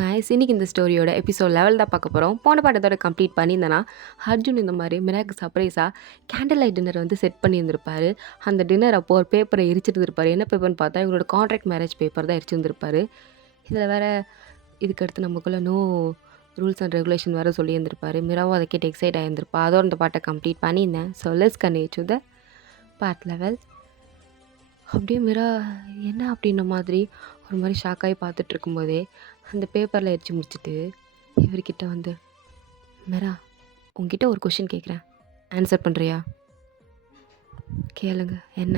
Guys, இன்னைக்கு இந்த ஸ்டோரியோட episode level தான் பார்க்க போகிறோம். போன பாட்டத்தோட கம்ப்ளீட் பண்ணியிருந்தேன்னா, அர்ஜுன் இந்த மாதிரி மிராக்கு சர்ப்ரைஸாக கேண்டில் லைட் டின்னர் வந்து செட் பண்ணியிருந்திருப்பாரு. அந்த டின்னர் அப்போ ஒரு பேப்பரை எரிச்சிருந்திருப்பாரு. என்ன பேப்பர்னு பார்த்தா இவங்களோட கான்ட்ராக்ட் மேரேஜ் பேப்பர் தான் எரிச்சிருந்திருப்பாரு. இதில் வேற இதுக்கடுத்து நமக்குள்ளே ரூல்ஸ் அண்ட் ரெகுலேஷன் வேறு சொல்லியிருந்திருப்பாரு. மிராவும் அதை கேட்டு எக்ஸைட் ஆகியிருந்திருப்பா. அதோட இந்த பாட்டை கம்ப்ளீட் பண்ணியிருந்தேன். So let's continue to the part level. அப்படியே மிரா என்ன அப்படின்ன மாதிரி ஒரு மாதிரி ஷாக்காகி பார்த்துட்டு இருக்கும்போதே அந்த பேப்பரில் எரிச்சு முடிச்சுட்டு இவர்கிட்ட வந்து, மிரா, உங்ககிட்ட ஒரு கொஷின் கேட்குறேன், ஆன்சர் பண்ணுறியா? கேளுங்க. என்ன?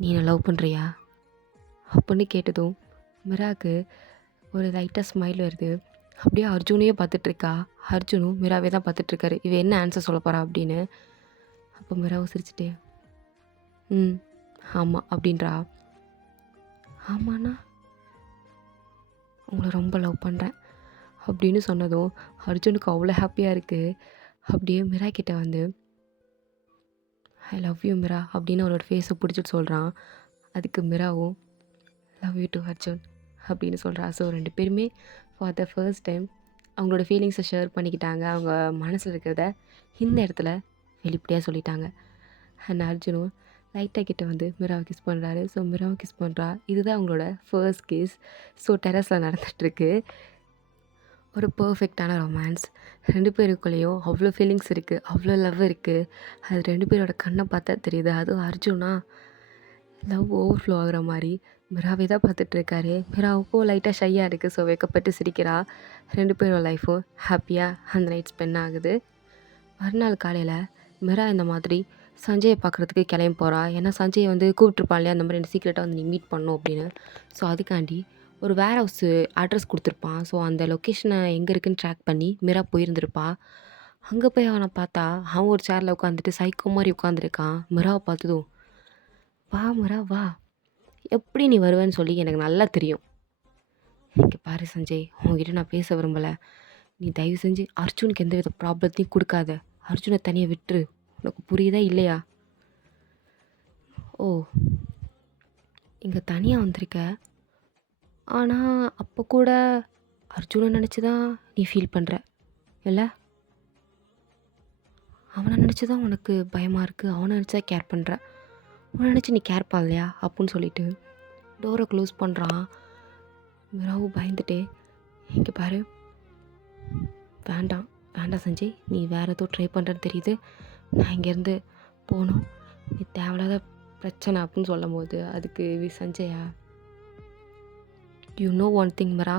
நீ என்ன லவ் பண்ணுறியா அப்படின்னு கேட்டதும் மிராக்கு ஒரு லைட்டாக ஸ்மைல் வருது. அப்படியே அர்ஜுனையே பார்த்துட்ருக்கா. அர்ஜுனும் மிராவே தான் பார்த்துட்ருக்காரு. இவ என்ன ஆன்சர் சொல்ல போகிறா அப்படின்னு. அப்போ மிராவும் சிரிச்சுட்டே ஆமாம் அப்படின்றா. ஆமாண்ணா, உங்களை ரொம்ப லவ் பண்ணுறேன் அப்படின்னு சொன்னதும் அர்ஜுனுக்கு அவ்வளோ ஹாப்பியாக இருக்குது. அப்படியே மிரா கிட்ட வந்து, ஐ லவ் யூ மிரா அப்படின்னு அவளோட ஃபேஸை பிடிச்சிட்டு சொல்கிறான். அதுக்கு மிராவும் லவ் யூ டு அர்ஜுன் அப்படின்னு சொல்கிறா. ஸோ ரெண்டு பேருமே ஃபார் த ஃபர்ஸ்ட் டைம் அவங்களோட ஃபீலிங்ஸை ஷேர் பண்ணிக்கிட்டாங்க. அவங்க மனசில் இருக்கிறத இந்த இடத்துல வெளிப்படையாக சொல்லிட்டாங்க. அண்ட் அர்ஜுனும் லைட்டாக கிட்ட வந்து மிராவை கிஸ் பண்ணுறாரு. ஸோ மிராவை கிஸ் பண்ணுறா. இதுதான் அவங்களோட ஃபர்ஸ்ட் கிஸ். ஸோ டெரஸில் நடந்துகிட்ருக்கு. ஒரு பர்ஃபெக்டான ரொமான்ஸ். ரெண்டு பேருக்குள்ளேயும் அவ்வளோ ஃபீலிங்ஸ் இருக்குது, அவ்வளோ லவ் இருக்குது. அது ரெண்டு பேரோட கண்ணை பார்த்தா தெரியுது. அதுவும் அர்ஜுனா லவ் ஓவர்ஃப்ளோ ஆகுற மாதிரி மிராவே தான் பார்த்துட்ருக்காரு. மிராவுக்கும் லைட்டாக ஷையாக இருக்குது. ஸோ வைக்கப்பட்டு சிரிக்கிறா. ரெண்டு பேரோட லைஃப்பும் ஹாப்பியாக அந்த நைட் ஸ்பெண்ட் ஆகுது. மறுநாள் காலையில் மிரா இந்த மாதிரி சஞ்சயை பார்க்குறதுக்கு கிளம்பி போகிறா. ஏன்னா சஞ்சயை வந்து கூப்பிட்ருப்பான் இல்லையா, அந்த மாதிரி எனக்கு சீக்கிரட்டாக வந்து நீ மீட் பண்ணும் அப்படின்னு. ஸோ அதுக்காண்டி ஒரு வேர் ஹவுஸு அட்ரஸ் கொடுத்துருப்பான். ஸோ அந்த லொக்கேஷனை எங்கே இருக்குன்னு ட்ராக் பண்ணி மிரா போயிருந்திருப்பா. அங்கே போய் அவனை பார்த்தா அவன் ஒரு சேரில் உட்காந்துட்டு சைக்கோ மாதிரி உட்காந்துருக்கான். மிராவை பார்த்ததும், வா மிரா வா, எப்படி நீ வருவேன்னு சொல்லி எனக்கு நல்லா தெரியும். இங்கே பாரு சஞ்சய், உங்ககிட்ட நான் பேச விரும்பலை. நீ தயவு செஞ்சு அர்ஜுனுக்கு எந்த வித ப்ராப்ளத்தையும் கொடுக்காத. அர்ஜுனை தனியாக விட்டுரு. உனக்கு புரியுதா இல்லையா? ஓ, இங்கே தனியாக வந்திருக்க. ஆனால் அப்போ கூட அர்ஜுனை நினச்சி தான் நீ ஃபீல் பண்ணுற இல்லை? அவனை நினச்சி தான் உனக்கு பயமாக இருக்குது. அவனை நினச்சா கேர் பண்ணுற. அவனை நினச்சி நீ கேர் பண்ணலையா அப்படின்னு சொல்லிட்டு டோரை க்ளோஸ் பண்ணுறான். மிராவும் பயந்துட்டே, இங்கே பாரு, வேண்டாம் வேண்டாம் சஞ்சய், நீ வேறு ஏதோ ட்ரை பண்ணுறன்னு தெரியுது. நான் இங்கேருந்து போகணும். நீ தேவையில்லாத பிரச்சனை அப்படின்னு சொல்லும் போது அதுக்கு சஞ்சயா, you know one thing Mira,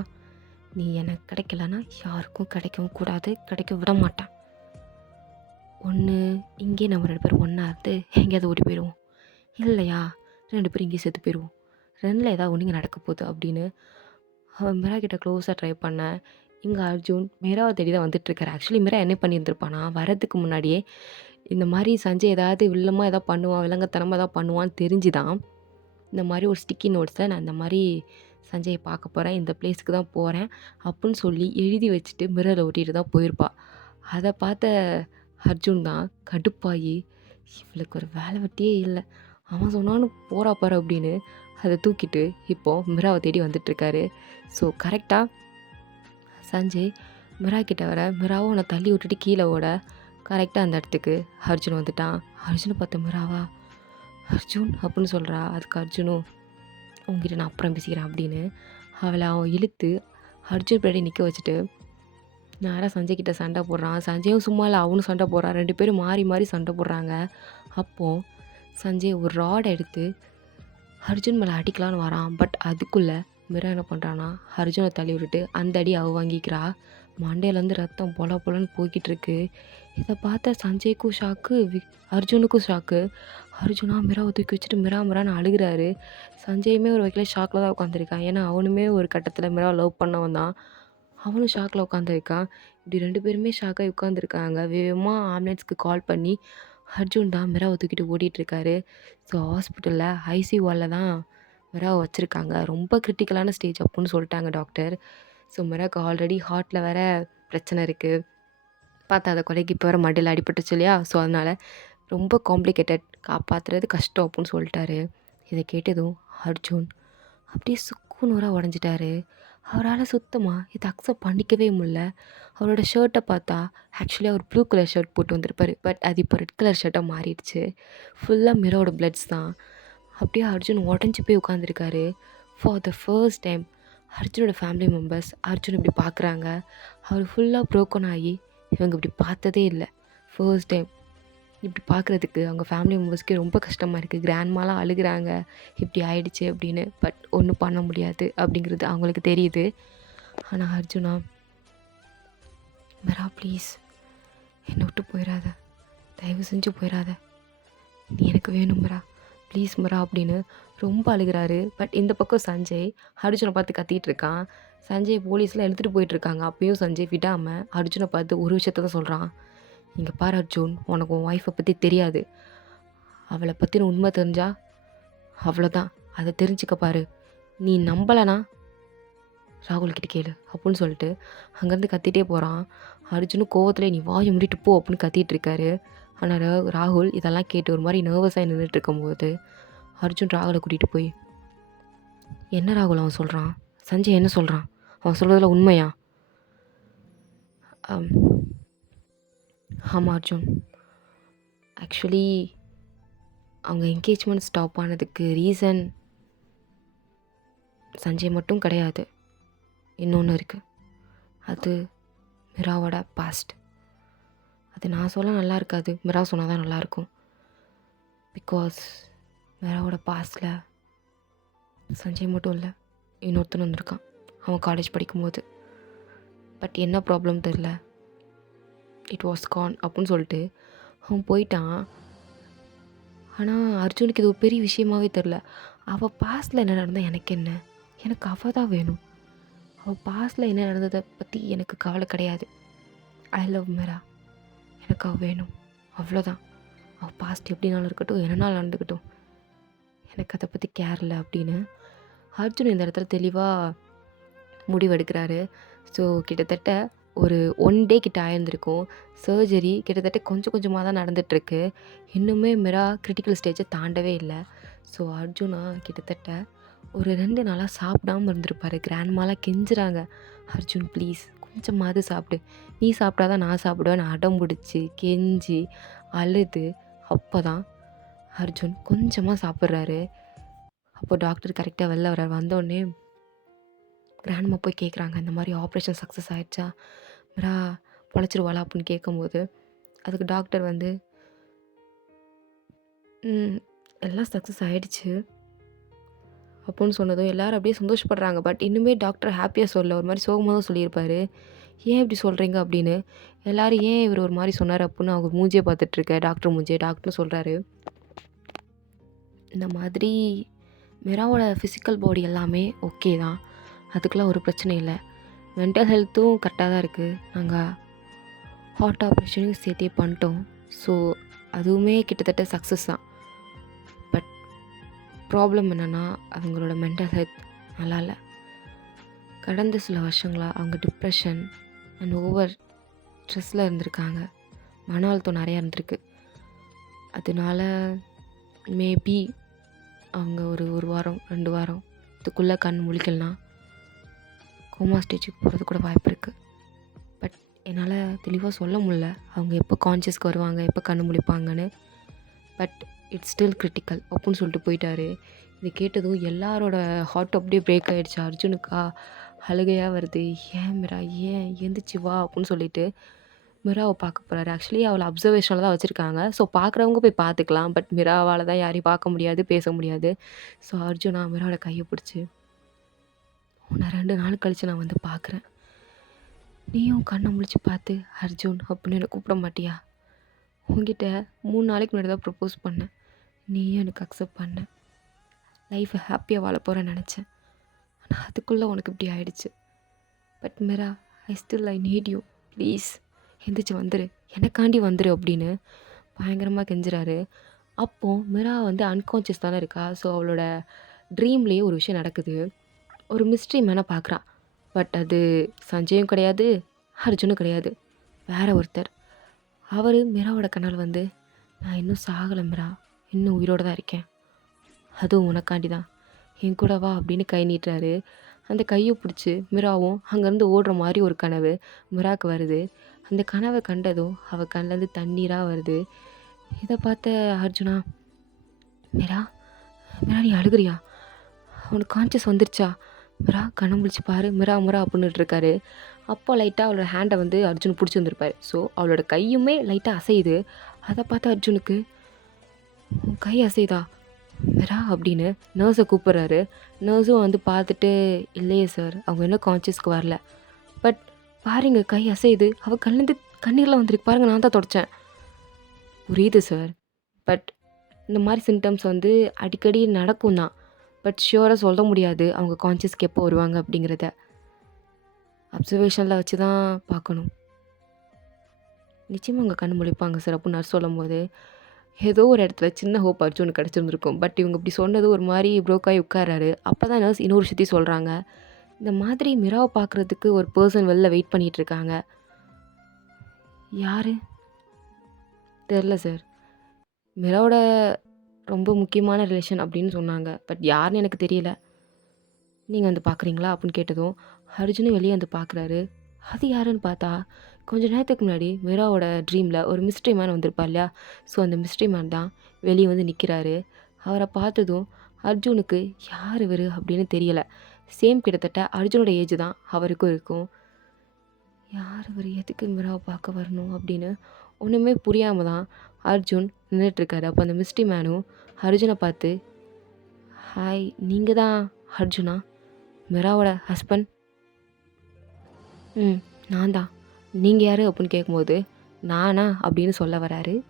நீ எனக்கு கிடைக்கலன்னா யாருக்கும் கிடைக்கவும் கூடாது, கிடைக்க விட மாட்டேன். ஒன்று இங்கே நம்ம ரெண்டு பேரும் ஒன்றா இருந்து எங்கேயாவது ஓடி போயிடுவோம், இல்லையா ரெண்டு பேரும் இங்கே செத்து போயிடுவோம். ரெண்டில் ஏதாவது ஒன்று நடக்க போகுது அப்படின்னு அவன் மிரா கிட்ட க்ளோஸாக ட்ரை பண்ண. இங்கே அர்ஜுன் மிராவை தேடி தான் வந்துட்டுருக்காரு. ஆக்சுவலி மிரா என்ன பண்ணியிருந்திருப்பானா, வரதுக்கு முன்னாடியே இந்த மாதிரி சஞ்சய் ஏதாவது வில்லமாக ஏதாவது பண்ணுவான், விலங்கத்தனமாக ஏதாவது பண்ணுவான்னு தெரிஞ்சு தான் இந்த மாதிரி ஒரு ஸ்டிக்கி நோட்ஸில் நான் இந்த மாதிரி சஞ்சயை பார்க்க போகிறேன், இந்த பிளேஸுக்கு தான் போகிறேன் அப்படின்னு சொல்லி எழுதி வச்சுட்டு மிரரில் ஒட்டிட்டு தான் போயிருப்பா. அதை பார்த்த அர்ஜுன் தான் கடுப்பாகி, இவளுக்கு ஒரு வேலை வெட்டியே இல்லை, அவன் சொன்னான்னு போகிறா பாரு அப்படின்னு அதை தூக்கிட்டு இப்போது மிராவை தேடி வந்துட்டுருக்காரு. ஸோ கரெக்டாக சஞ்சய் மிரா கிட்ட வர, மிராவும் உன்னை தள்ளி விட்டுட்டு கீழே ஓட கரெக்டாக அந்த இடத்துக்கு அர்ஜுன் வந்துட்டான். அர்ஜுனை பார்த்த மிராவா அர்ஜுன் அப்படின்னு சொல்கிறா. அதுக்கு அர்ஜுனும், உங்ககிட்ட நான் அப்புறம் பேசிக்கிறேன் அப்படின்னு அவளை அவன் இழுத்து அர்ஜுன் பின்னாடி நிற்க வச்சுட்டு நேராக சஞ்சய் கிட்ட சண்டை போடுறான். சஞ்சயும் சும்மா இல்லை, அவனும் சண்டை போடுறான். ரெண்டு பேரும் மாறி மாறி சண்டை போடுறாங்க. அப்போது சஞ்சய் ஒரு ராடை எடுத்து அர்ஜுன் மேலே அடிக்கலான்னு வரான். பட் அதுக்குள்ளே மிரா என்ன பண்ணுறான்னா அர்ஜுனை தள்ளி விட்டுட்டு அந்த அடி அவ வாங்கிக்கிறா. மண்டையிலேருந்து ரத்தம் பொல பொலன்னு போய்கிட்டு இருக்கு. இதை பார்த்த சஞ்சய்க்கும் ஷாக்கு, அர்ஜுனுக்கும் ஷாக்கு. அர்ஜுனா மிராவை தூக்கி வச்சுட்டு மிரான்னு அழுகிறாரு. சஞ்சயுமே ஒரு வகையில் ஷாக்கில் தான் உட்காந்துருக்கான். ஏன்னா அவனுமே ஒரு கட்டத்தில் மிராவை லவ் பண்ணவன் தான். அவனும் ஷாக்கில் உட்காந்துருக்கான். இப்படி ரெண்டு பேருமே ஷாக்காகி உட்காந்துருக்காங்க. வேகமாக ஆம்புலன்ஸ்க்கு கால் பண்ணி அர்ஜுன் தான் மிராவை தூக்கிட்டு ஓடிட்டுருக்காரு. ஸோ ஹாஸ்பிட்டலில் ஐசியூ வாலில் தான் மிராவை வச்சுருக்காங்க. ரொம்ப கிரிட்டிக்கலான ஸ்டேஜ் அப்படின்னு சொல்லிட்டாங்க டாக்டர். ஸோ மிராக்கு ஆல்ரெடி ஹார்ட்டில் வேறு பிரச்சனை இருக்குது. பார்த்தா அதை கொலைக்கு இப்போ வேறு மண்டையில் அடிபட்டுச்சு இல்லையா? ஸோ அதனால் ரொம்ப காம்ப்ளிகேட்டட், காப்பாற்றுறது கஷ்டம் அப்படின்னு சொல்லிட்டாரு. இதை கேட்டதும் அர்ஜுன் அப்படியே சுக்குநூறாக உடஞ்சிட்டாரு. அவரால் சுத்தமாக இதை அக்செப்ட் பண்ணிக்கவே முடியல. அவரோட ஷர்ட்டை பார்த்தா ஆக்சுவலி அவர் ப்ளூ கலர் ஷர்ட் போட்டு வந்திருப்பாரு. பட் அது இப்போ ரெட் கலர் ஷர்ட்டாக மாறிடுச்சு. ஃபுல்லாக மிராவோட பிளட்ஸ் தான். அப்படியே அர்ஜுன் உடஞ்சி போய் உட்காந்துருக்காரு. ஃபார் த ஃபர்ஸ்ட் டைம் அர்ஜுனோட ஃபேமிலி மெம்பர்ஸ் அர்ஜுன் இப்படி பார்க்குறாங்க. அவர் ஃபுல்லாக ப்ரோக்கன் ஆகி இவங்க இப்படி பார்த்ததே இல்லை. ஃபர்ஸ்ட் டைம் இப்படி பார்க்குறதுக்கு அவங்க ஃபேமிலி மெம்பர்ஸ்க்கே ரொம்ப கஷ்டமாக இருக்குது. கிராண்ட்மாலாம் அழுகுறாங்க இப்படி ஆயிடுச்சு அப்படின்னு. பட் ஒன்றும் பண்ண முடியாது அப்படிங்கிறது அவங்களுக்கு தெரியுது. ஆனால் அர்ஜுனா, மிரா ப்ளீஸ் என்னை விட்டு போயிடாத, தயவு செஞ்சு போயிடாத, நீ எனக்கு வேணும் மிரா, ப்ளீஸ் மிரா அப்படின்னு ரொம்ப அழுகிறாரு. பட் இந்த பக்கம் சஞ்சய் அர்ஜுனை பார்த்து கத்திட்டு இருக்கான். சஞ்சய் போலீஸ்லாம் எடுத்துகிட்டு போயிட்டுருக்காங்க. அப்பயும் சஞ்சய் விடாமல் அர்ஜுனை பார்த்து ஒரு விஷயத்த தான் சொல்கிறான். இங்கே பாரு அர்ஜுன், உனக்கு உன் ஒய்ஃபை பற்றி தெரியாது. அவளை பற்றின உண்மை தெரிஞ்சா அவ்வளோதான், அதை தெரிஞ்சுக்க பாரு. நீ நம்பலைனா ராகுல் கிட்ட கேளு அப்படின்னு சொல்லிட்டு அங்கேருந்து கத்திட்டே போகிறான். அர்ஜுனும் கோவத்தில் நீ வாயை மூடிட்டு போ அப்படின்னு கத்திட்டு இருக்காரு. ஆனால் ராகுல் இதெல்லாம் கேட்டு ஒரு மாதிரி நர்வஸாக நின்றுட்டு இருக்கும்போது அர்ஜுன் ராகுலை கூட்டிகிட்டு போய், என்ன ராகுல் அவன் சொல்கிறான், சஞ்சய் என்ன சொல்கிறான், அவன் சொல்கிறதுல உண்மையா? ஆமாம் அர்ஜுன், ஆக்சுவலி அவங்க என்கேஜ்மெண்ட் ஸ்டாப் ஆனதுக்கு ரீசன் சஞ்சய் மட்டும் கிடையாது, இன்னொன்று இருக்குது. அது மிராவோட பாஸ்ட். அது நான் சொல்ல நல்லா இருக்காது, மிரா சொன்னால் தான் நல்லாயிருக்கும். பிகாஸ் மிராவோட பாஸ்டில் சஞ்சய் மட்டும் இல்லை, இன்னொருத்தன் வந்திருக்கான் அவன் காலேஜ் படிக்கும்போது. பட் என்ன ப்ராப்ளம் தெரில, இட் வாஸ் கான் அப்படின்னு சொல்லிட்டு அவன் போயிட்டான். ஆனால் அர்ஜுனுக்கு இது ஒரு பெரிய விஷயமாகவே தெரில. அவள் பாஸ்டில் என்ன நடந்தால் எனக்கு என்ன, எனக்கு அவள் தான் வேணும். அவள் பாஸ்டில் என்ன நடந்ததை பற்றி எனக்கு கவலை கிடையாது. ஐ லவ் மிரா, எனக்கு அவள் வேணும், அவ்வளோதான். அவள் பாஸ்ட் எப்படினாலும் இருக்கட்டும், என்னனாலும் நடந்துக்கட்டும், எனக்கு அதை பற்றி கேர் இல்லை அப்படின்னு அர்ஜுன் இந்த இடத்துல தெளிவாக முடிவெடுக்கிறாரு. ஸோ கிட்டத்தட்ட ஒரு 1 டே கிட்ட ஆயிருந்திருக்கும். சர்ஜரி கிட்டத்தட்ட கொஞ்சம் கொஞ்சமாக தான் நடந்துகிட்ருக்கு. இன்னுமே மிரா கிரிட்டிக்கல் ஸ்டேஜை தாண்டவே இல்லை. ஸோ அர்ஜுனா கிட்டத்தட்ட ஒரு 2 நாளாக சாப்பிடாமல் இருந்திருப்பார். கிராண்ட்மாலாம் கெஞ்சுறாங்க, அர்ஜுன் ப்ளீஸ் கொஞ்சமாவது சாப்பிடு, நீ சாப்பிட்டாதான் நான் சாப்பிடுவேன், அடம் பிடிச்சி கெஞ்சி அழுது அப்போ தான் அர்ஜுன் கொஞ்சமாக சாப்பிட்றாரு. அப்போ டாக்டர் கரெக்டாக வெளில வர்றார். வந்தோடனே கிராண்ட்மா போய் கேட்குறாங்க, இந்த மாதிரி ஆப்ரேஷன் சக்ஸஸ் ஆகிடுச்சா, மிரா பொழைச்சிருவாளா அப்படின்னு கேட்கும்போது அதுக்கு டாக்டர் வந்து எல்லாம் சக்ஸஸ் ஆகிடுச்சு அப்படின்னு சொன்னதும் எல்லோரும் அப்படியே சந்தோஷப்படுறாங்க. பட் இன்னுமே டாக்டர் ஹாப்பியாக சொல்ல, ஒரு மாதிரி சோகமாக தான் சொல்லியிருப்பார். ஏன் இப்படி சொல்கிறீங்க அப்படின்னு. எல்லோரும் ஏன் இவர் ஒரு மாதிரி சொன்னார் அப்படின்னு அவங்க மூஞ்சியை பார்த்துட்ருக்க டாக்டர் மூஞ்சியை. டாக்டர் சொல்கிறாரு, இந்த மாதிரி மிராவோட ஃபிசிக்கல் பாடி எல்லாமே ஓகே தான், அதுக்கெலாம் ஒரு பிரச்சனை இல்லை, மென்டல் ஹெல்த்தும் கரெக்டாக தான் இருக்குது, நாங்கள் ஹார்ட் ஆப்ரேஷனையும் சேர்த்தே பண்ணிட்டோம். ஸோ அதுவுமே கிட்டத்தட்ட சக்ஸஸ் தான். பட் ப்ராப்ளம் என்னென்னா அவங்களோட மென்டல் ஹெல்த் நல்லா இல்லை. கடந்த சில வருஷங்களாக அவங்க டிப்ரெஷன் அண்ட் ஓவர் ஸ்ட்ரெஸ்ஸில் இருந்திருக்காங்க. மன அழுத்தம் நிறையா இருந்திருக்கு. அதனால மேபி அவங்க ஒரு வாரம் 2 வாரம் இதுக்குள்ளே கண் முழிக்கலாம், கோமா ஸ்டேஜுக்கு போகிறது கூட வாய்ப்பு இருக்குது. பட் என்னால் தெளிவாக சொல்ல முடில அவங்க எப்போ கான்ஷியஸ்க்கு வருவாங்க, எப்போ கண் முழிப்பாங்கன்னு. பட் இட்ஸ் ஸ்டில் கிரிட்டிக்கல் அப்படின்னு சொல்லிட்டு போயிட்டாரு. இது கேட்டதும் எல்லாரோட ஹார்ட் அப்படியே பிரேக் ஆகிடுச்சு. அர்ஜுனுக்கா அழுகையாக வருது. ஏன் மிரா, ஏன் எந்திரிச்சு வா அப்படின்னு சொல்லிட்டு மிராவை பார்க்க போகிறாரு. ஆக்சுவலி அவளை அப்சர்வேஷனில் தான் வச்சுருக்காங்க. ஸோ பார்க்குறவங்க போய் பார்த்துக்கலாம். பட் மிராவால் தான் யாரையும் பார்க்க முடியாது, பேச முடியாது. ஸோ அர்ஜுனா மிராவோட கையை பிடிச்சி, உன்னை 2 நாள் கழித்து நான் வந்து பார்க்குறேன், நீயும் கண்ணை முழிச்சு பார்த்து அர்ஜுன் அப்படின்னு என்னை கூப்பிட மாட்டியா? உங்ககிட்ட 3 நாளைக்கு முன்னாடி தான் ப்ரப்போஸ் பண்ணேன், நீயும் எனக்கு அக்செப்ட் பண்ண, லைஃப்பை ஹாப்பியாக வாழ போகிறேன்னு நினச்சேன். ஆனால் அதுக்குள்ளே உனக்கு இப்படி ஆயிடுச்சு. But Mira, I need you, please எந்திரிச்சு வந்துரு, எனக்காண்டி வந்துரு அப்படின்னு பயங்கரமாக கெஞ்சுறாரு. அப்போது மிரா வந்து அன்கான்ஷியஸ் தானே இருக்கா. ஸோ அவளோட ட்ரீம்லேயே ஒரு விஷயம் நடக்குது. ஒரு மிஸ்ட்ரி மேனாக பார்க்குறான். பட் அது சஞ்சயும் கிடையாது, அர்ஜுனும் கிடையாது, வேற ஒருத்தர். அவர் மிராவோட கண்ணால் வந்து, நான் இன்னும் சாகலை மிரா, இன்னும் உயிரோடு தான் இருக்கேன், அதுவும் உனக்காண்டி தான், என் கூட வா அப்படின்னு கை நீட்டுறாரு. அந்த கைய பிடிச்சு மிராவும் அங்கேருந்து ஓடுற மாதிரி ஒரு கனவு மிராக்கு வருது. அந்த கனவை கண்டதும் அவ கண்லேருந்து தண்ணீரா வருது. இத பார்த்த அர்ஜுனா, "மீரா, மீரா நீ அழுகுறியா? உனக்கு கான்ஷியஸ் வந்துருச்சா? மிரா கண்ண முழிச்சு பாரு, மிரா மிரா அப்புட்ன்னுட்டு இருக்காரு." அப்போ லைட்டா அவளோட ஹேண்ட வந்து அர்ஜுன் புடிச்சிருந்திருப்பாரு. ஸோ அவளோட கையுமே லைட்டா அசையுது. அத பார்த்த அர்ஜுனுக்கு, "உன் கை அசையுதா? மிரா" அப்படின்னு நர்ஸை கூப்பிட்றாரு. நர்ஸும் வந்து பார்த்துட்டு, "இல்லையே சார், அவங்க இன்னும் கான்ஷியஸ்க்கு வரல. பட் பாருங்க கை அசையுது. அவ கண்லேருந்து கண்ணீர்லாம் வந்திருக்கு பாருங்க, நான் தான் தொடச்சேன்." புரியுது சார். பட் இந்த மாரி சிம்டம்ஸ் வந்து அடிக்கடி நடக்கும் தான். பட் ஷியூரா சொல்ல முடியாது அவங்க கான்ஷியஸ்க்கு எப்போ வருவாங்க அப்படிங்கிறத. அப்சர்வேஷனில் வச்சு தான் பார்க்கணும். நிச்சயமா அவங்க கண் முழிப்பாங்க சார் அப்படின்னு நர்ஸ் சொல்லும்போது, ஏதோ ஒரு இடத்துல சின்ன ஹோப் அர்ஜுனுக்கு கிடச்சிருந்துருக்கும். பட் இவங்க இப்படி சொன்னது ஒரு மாரி ப்ரோக் ஆகி உட்காராரு. அப்போ தான் நர்ஸ் இன்னொரு விஷயத்தையும் சொல்கிறாங்க. இந்த மாதிரி மிராவ பார்க்குறதுக்கு ஒரு பெர்சன் வெளில வெயிட் பண்ணிட்டு இருக்காங்க. யாரு? தெரில சார். மிராவோட ரொம்ப முக்கியமான ரிலேஷன் அப்படின்னு சொன்னாங்க. பட் யாருன்னு எனக்கு தெரியல. நீங்க வந்து பார்க்குறீங்களா? அப்படின்னு கேட்டதும், அர்ஜுனும் வெளிய வந்து பார்க்குறாரு. அது யாருன்னு பார்த்தா, கொஞ்ச நேரத்துக்கு முன்னாடி மிராவோட ட்ரீமில் ஒரு மிஸ்ட்ரி மேன் வந்திருப்பார் இல்லையா? ஸோ அந்த மிஸ்ட்ரி மேன் தான் வெளிய வந்து நிற்கிறாரு. அவரை பார்த்ததும் அர்ஜுனுக்கு யார் இவரு அப்படின்னு தெரியல. சேம் கிட்டத்தட்ட அர்ஜுனோட ஏஜ் தான் அவருக்கும் இருக்கும். யார் இவரு? எதுக்கு மிராவை பார்க்க வரணும்? அப்படின்னு ஒன்றுமே புரியாம தான் அர்ஜுன் நின்றுட்டுருக்காரு. அப்போ அந்த மிஸ்ட்ரி மேனும் அர்ஜுனை பார்த்து, "ஹாய், நீங்க தான் அர்ஜுனா? மிராவோட ஹஸ்பண்ட்?" "ம், நான் தான். நீங்க யாரு?" அப்படின்னு கேட்கும்போது, "நானா?" அப்படின்னு சொல்ல வராரு.